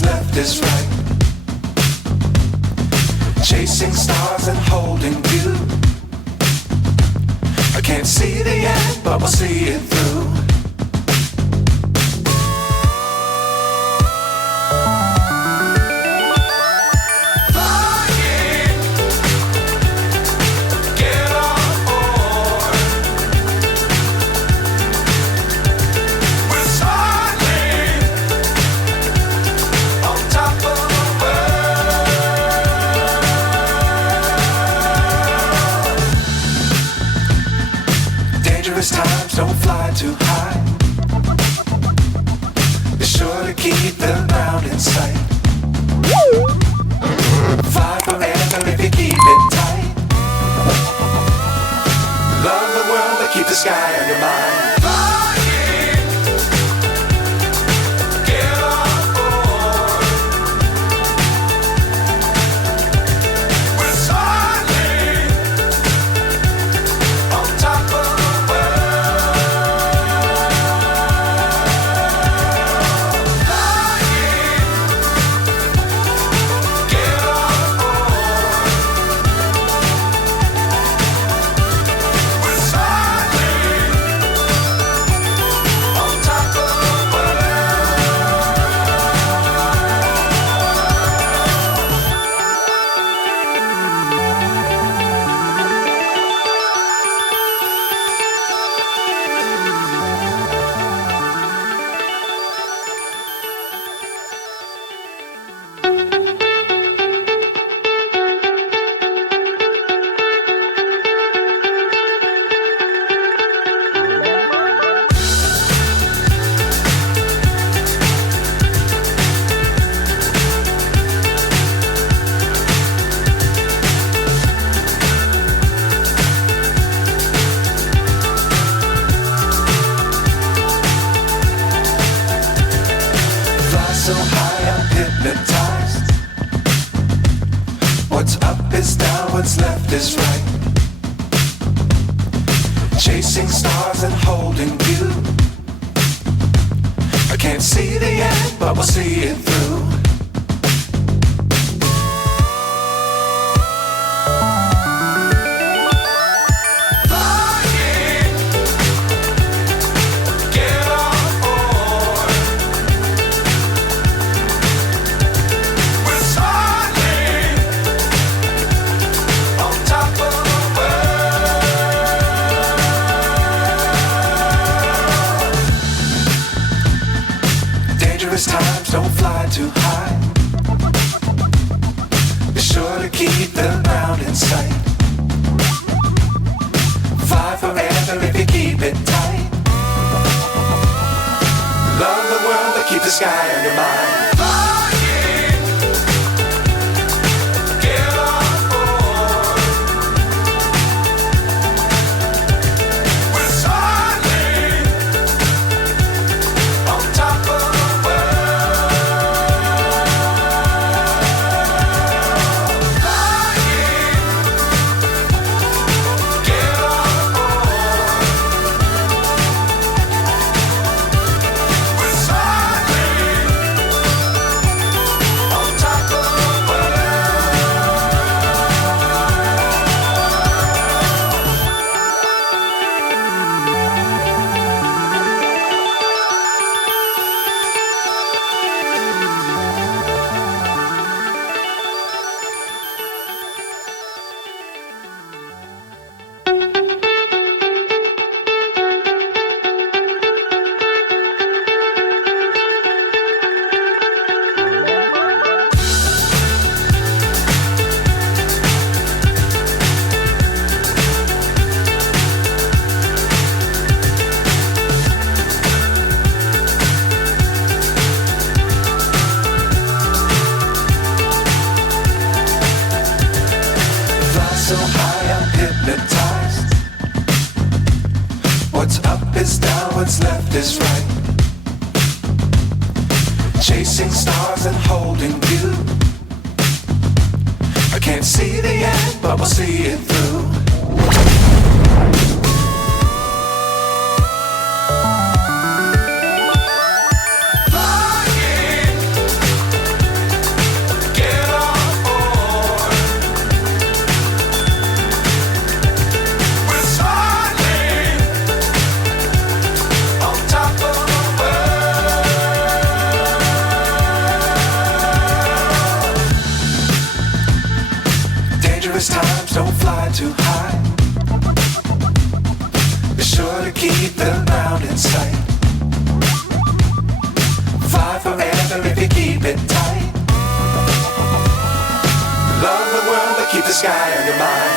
what's left is right. Chasing stars and holding you. I can't see the end, but we'll see it through. Times don't fly too high. Be sure to keep the ground in sight. Fly forever if you keep it tight. Love the world but keep the sky on your mind. So high I'm hypnotized. What's up is down, what's left is right. Chasing stars and holding you. I can't see the end, but we'll see it through. Times don't fly too high. Be sure to keep the ground in sight. Fly forever if you keep it tight. Love the world but keep the sky on your mind. So high I'm hypnotized. What's up is down, what's left is right. Chasing stars and holding you. I can't see the end, but we'll see it through. Flying don't fly too high. Be sure to keep the ground in sight. Fly forever if you keep it tight. Love the world but keep the sky on your mind.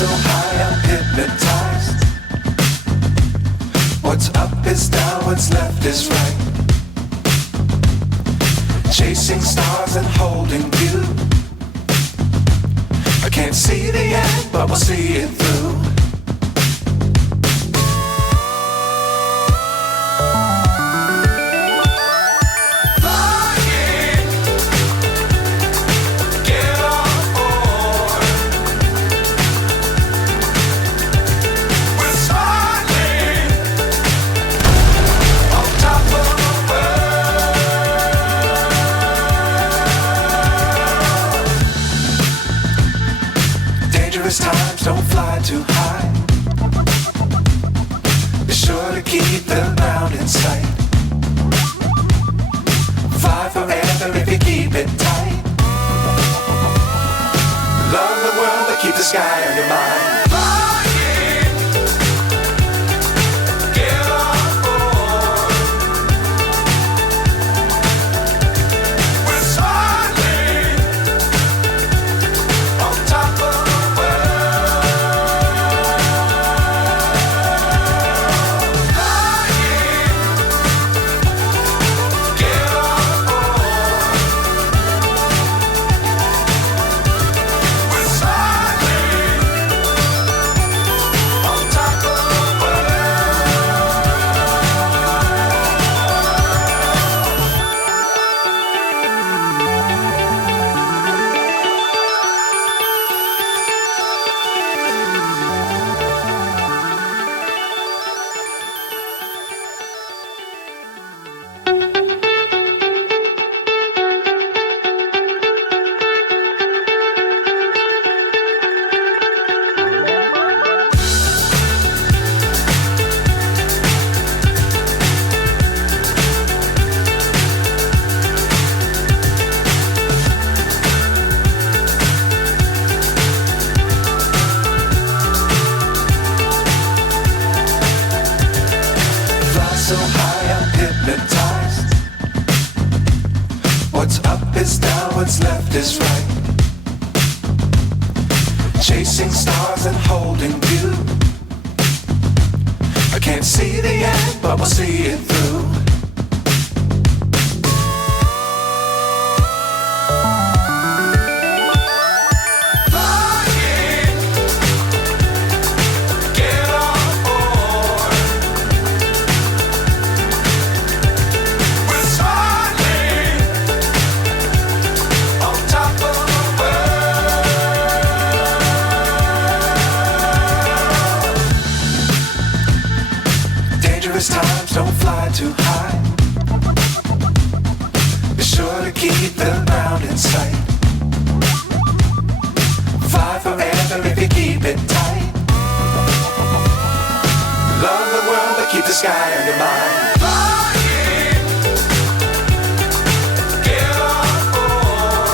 So high I'm hypnotized. What's up is down, what's left is right. Chasing stars and holding you. I can't see the end, but we'll see it through. Times don't fly too high. Be sure to keep the ground in sight. Fly forever if you keep it tight. Love the world but keep the sky on your mind. So high I'm hypnotized. What's up is down, what's left is right. Chasing stars and holding you. I can't see the end, but we'll see it through. Times don't fly too high. Be sure to keep the ground in sight. Fly forever if you keep it tight. Love the world but keep the sky on your mind. Flying, get on board.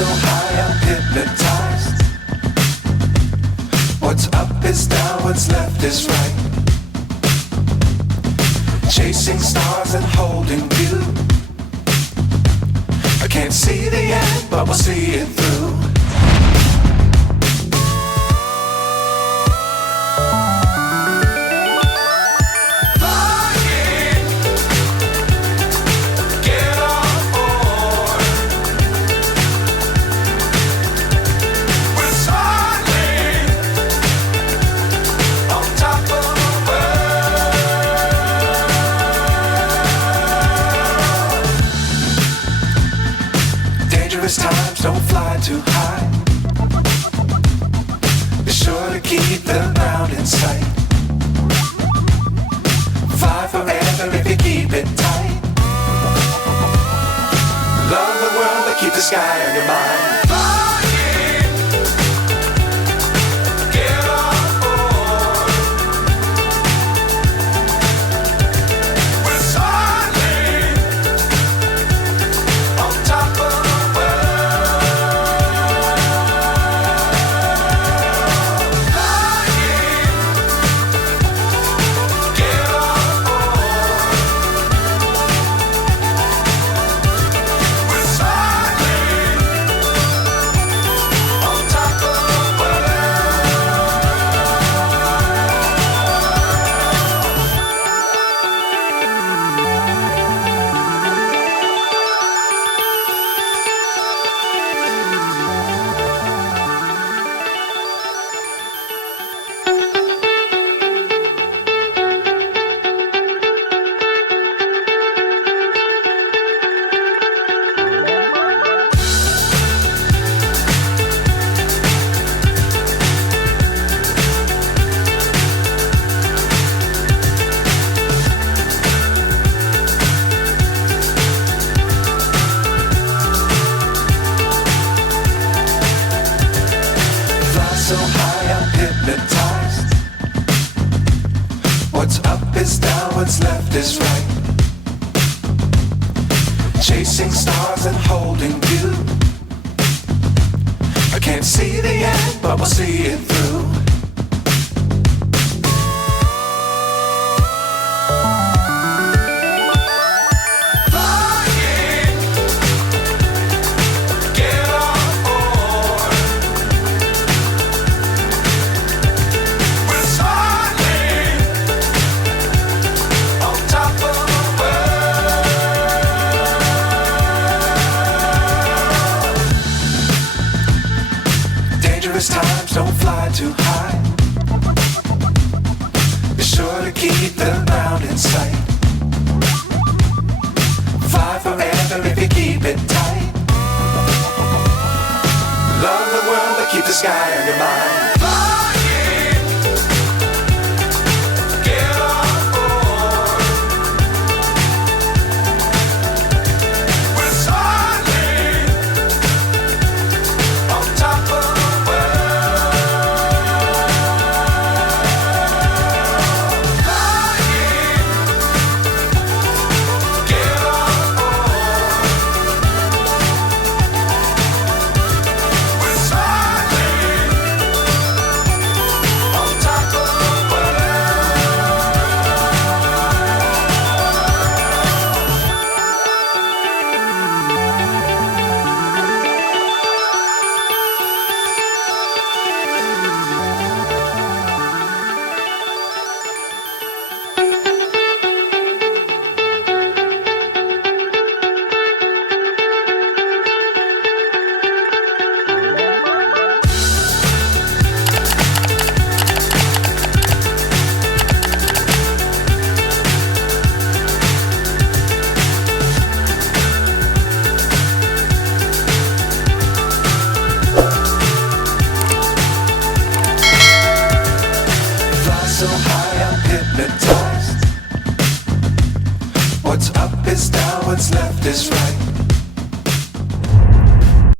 so high, I'm hypnotized. What's up is down, what's left is right. Chasing stars and holding you. I can't see the end, but we'll see it through. Times don't fly too high. Be sure to keep the ground in sight. Fly forever if you keep it tight. Love the world but keep the sky on your mind. So high, I'm hypnotized. What's up is down, what's left is right. Chasing stars and holding you. I can't see the end, but we'll see it through. Times don't fly too high. Be sure to keep the ground in sight. Fly forever if you keep it tight. Love the world but keep the sky on your mind. So high, I'm hypnotized. What's up is down, what's left is right.